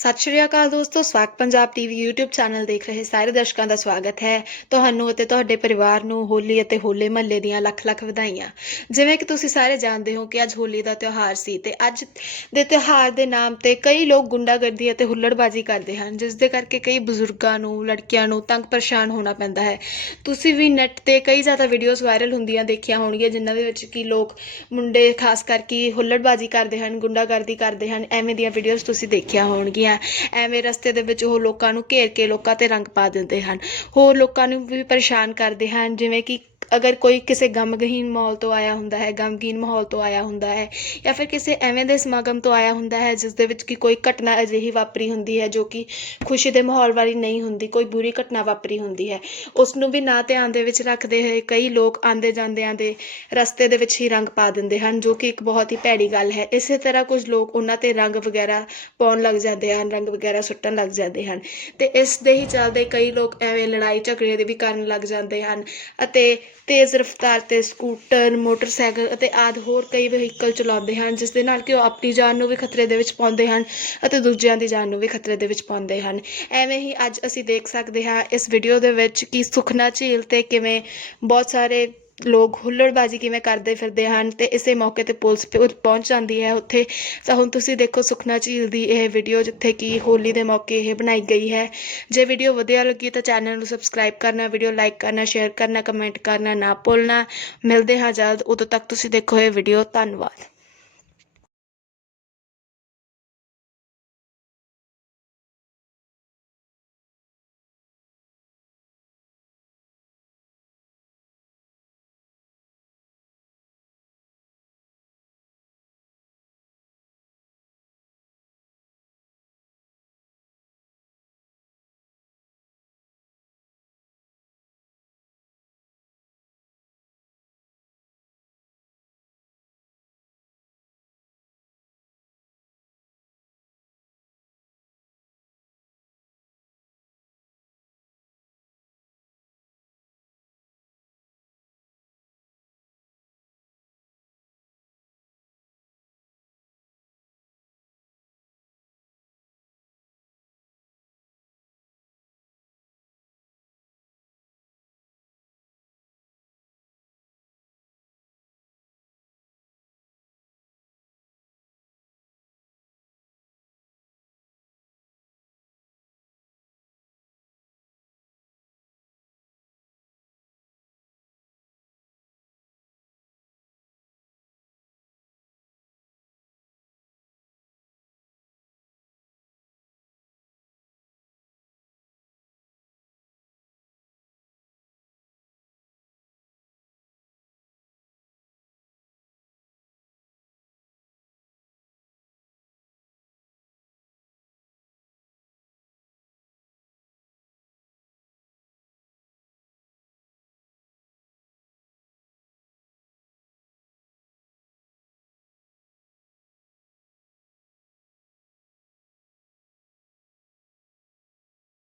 ਸਤਿ ਸ਼੍ਰੀ ਅਕਾਲ ਦੋਸਤੋ, ਸਵਾਗਤ ਪੰਜਾਬ ਟੀਵੀ YouTube ਚੈਨਲ ਦੇਖ ਰਹੇ ਸਾਰੇ ਦਰਸ਼ਕਾਂ ਦਾ ਸਵਾਗਤ ਹੈ। ਤੁਹਾਨੂੰ ਅਤੇ ਤੁਹਾਡੇ ਪਰਿਵਾਰ ਨੂੰ ਹੋਲੀ ਅਤੇ ਹੋਲੇ ਮਹੱਲੇ ਦੀਆਂ ਲੱਖ ਲੱਖ ਵਧਾਈਆਂ। ਜਿਵੇਂ ਕਿ ਤੁਸੀਂ ਸਾਰੇ ਜਾਣਦੇ ਹੋ ਕਿ ਅੱਜ ਹੋਲੀ ਦਾ ਤਿਉਹਾਰ ਸੀ ਤੇ ਅੱਜ ਦੇ ਤਿਉਹਾਰ ਦੇ ਨਾਮ ਤੇ ਕਈ ਲੋਕ ਗੁੰਡਾਗਰਦੀ ਅਤੇ ਹੁੱਲੜਬਾਜ਼ੀ ਕਰਦੇ ਹਨ, ਜਿਸ ਦੇ ਕਰਕੇ ਕਈ ਬਜ਼ੁਰਗਾਂ ਨੂੰ, ਲੜਕੀਆਂ ਨੂੰ ਤੰਗ ਪਰੇਸ਼ਾਨ ਹੋਣਾ ਪੈਂਦਾ ਹੈ। ਤੁਸੀਂ ਵੀ ਨੈਟ ਤੇ ਕਈ ਜ਼ਿਆਦਾ ਵੀਡੀਓਜ਼ ਵਾਇਰਲ ਹੁੰਦੀਆਂ ਦੇਖੀਆਂ ਹੋਣਗੀਆਂ, ਜਿਨ੍ਹਾਂ ਦੇ ਵਿੱਚ ਕਿ ਲੋਕ ਮੁੰਡੇ ਖਾਸ ਕਰਕੇ ਹੁੱਲੜਬਾਜ਼ੀ ਕਰਦੇ ਹਨ, ਗੁੰਡਾਗਰਦੀ ਕਰਦੇ ਹਨ, ਐਵੇਂ ਦੀਆਂ ਵੀਡੀਓਜ਼ ਤੁਸੀਂ ਦੇਖੀਆਂ ਹੋਣਗੀਆਂ। ਐਵੇਂ ਰਸਤੇ ਦੇ ਵਿੱਚ ਉਹ ਲੋਕਾਂ ਨੂੰ ਘੇਰ ਕੇ ਲੋਕਾਂ ਤੇ ਰੰਗ ਪਾ ਦਿੰਦੇ ਹਨ। ਹੋਰ ਲੋਕਾਂ ਨੂੰ ਵੀ ਪਰੇਸ਼ਾਨ ਕਰਦੇ ਹਨ, ਜਿਵੇਂ ਕਿ ਅਗਰ ਕੋਈ ਕਿਸੇ ਗਮਗਹੀਨ ਮਾਹੌਲ ਤੋਂ ਆਇਆ ਹੁੰਦਾ ਹੈ, ਗਮਗੀਨ ਮਾਹੌਲ ਤੋਂ ਆਇਆ ਹੁੰਦਾ ਹੈ ਜਾਂ ਫਿਰ ਕਿਸੇ ਐਵੇਂ ਦੇ ਸਮਾਗਮ ਤੋਂ ਆਇਆ ਹੁੰਦਾ ਹੈ ਜਿਸ ਦੇ ਵਿੱਚ ਕਿ ਕੋਈ ਘਟਨਾ ਅਜਿਹੀ ਵਾਪਰੀ ਹੁੰਦੀ ਹੈ ਜੋ ਕਿ ਖੁਸ਼ੀ ਦੇ ਮਾਹੌਲ ਵਾਲੀ ਨਹੀਂ ਹੁੰਦੀ, ਕੋਈ ਬੁਰੀ ਘਟਨਾ ਵਾਪਰੀ ਹੁੰਦੀ ਹੈ। ਉਸ ਨੂੰ ਵੀ ਨਾ ਧਿਆਨ ਦੇ ਵਿੱਚ ਰੱਖਦੇ ਹੋਏ ਕਈ ਲੋਕ ਆਂਦੇ ਜਾਂਦਿਆਂ ਦੇ ਰਸਤੇ ਦੇ ਵਿੱਚ ਹੀ ਰੰਗ ਪਾ ਦਿੰਦੇ ਹਨ, ਜੋ ਕਿ ਇੱਕ ਬਹੁਤ ਹੀ ਭੈੜੀ ਗੱਲ ਹੈ। ਇਸੇ ਤਰ੍ਹਾਂ ਕੁਝ ਲੋਕ ਉਹਨਾਂ ਤੇ ਰੰਗ ਵਗੈਰਾ ਪਾਉਣ ਲੱਗ ਜਾਂਦੇ ਹਨ, ਰੰਗ ਵਗੈਰਾ ਸੁੱਟਣ ਲੱਗ ਜਾਂਦੇ ਹਨ ਤੇ ਇਸ ਦੇ ਹੀ ਚੱਲਦੇ ਕਈ ਲੋਕ ਐਵੇਂ ਲੜਾਈ ਝਗੜੇ ਦੇ ਵੀ ਕਰਨ ਲੱਗ ਜਾਂਦੇ ਹਨ ਅਤੇ ਤੇਜ਼ ਰਫ਼ਤਾਰ ਤੇ ਸਕੂਟਰ, ਮੋਟਰਸਾਈਕਲ ਅਤੇ ਆਦਿ ਹੋਰ ਕਈ ਵਹੀਕਲ ਚਲਾਉਂਦੇ ਹਨ ਜਿਸ ਦੇ ਨਾਲ ਕਿ ਉਹ ਆਪਣੀ ਜਾਨ ਨੂੰ ਵੀ ਖਤਰੇ ਦੇ ਵਿੱਚ ਪਾਉਂਦੇ ਹਨ ਅਤੇ ਦੂਜਿਆਂ ਦੀ ਜਾਨ ਨੂੰ ਵੀ ਖਤਰੇ ਦੇ ਵਿੱਚ ਪਾਉਂਦੇ ਹਨ। ਐਵੇਂ ਹੀ ਅੱਜ ਅਸੀਂ ਦੇਖ ਸਕਦੇ ਹਾਂ ਇਸ ਵੀਡੀਓ ਦੇ ਵਿੱਚ ਕਿ ਸੁਖਨਾ ਝੀਲ ਤੇ ਕਿਵੇਂ ਬਹੁਤ ਸਾਰੇ ਲੋਕ ਹੁੱਲੜਬਾਜ਼ੀ ਕਿਵੇਂ ਕਰਦੇ ਫਿਰਦੇ ਹਨ ਤੇ ਇਸੇ ਮੌਕੇ ਤੇ ਪੁਲਿਸ ਪਹੁੰਚ ਜਾਂਦੀ ਹੈ ਉੱਥੇ। ਤਾਂ ਹੁਣ ਤੁਸੀਂ ਦੇਖੋ ਸੁਖਨਾ ਝੀਲ ਦੀ ਇਹ ਵੀਡੀਓ ਜਿੱਥੇ ਕਿ ਹੋਲੀ ਦੇ ਮੌਕੇ ਇਹ ਬਣਾਈ ਗਈ ਹੈ। ਜੇ ਵੀਡੀਓ ਵਧੀਆ ਲੱਗੀ ਤਾਂ ਚੈਨਲ ਨੂੰ ਸਬਸਕ੍ਰਾਈਬ ਕਰਨਾ ਵੀਡੀਓ ਲਾਈਕ ਕਰਨਾ ਸ਼ੇਅਰ ਕਰਨਾ ਕਮੈਂਟ ਕਰਨਾ ਨਾ ਭੁੱਲਣਾ। ਮਿਲਦੇ ਹਾਂ ਜਲਦ, ਉਦੋਂ ਤੱਕ ਤੁਸੀਂ ਦੇਖੋ ਇਹ ਵੀਡੀਓ ਧੰਨਵਾਦ।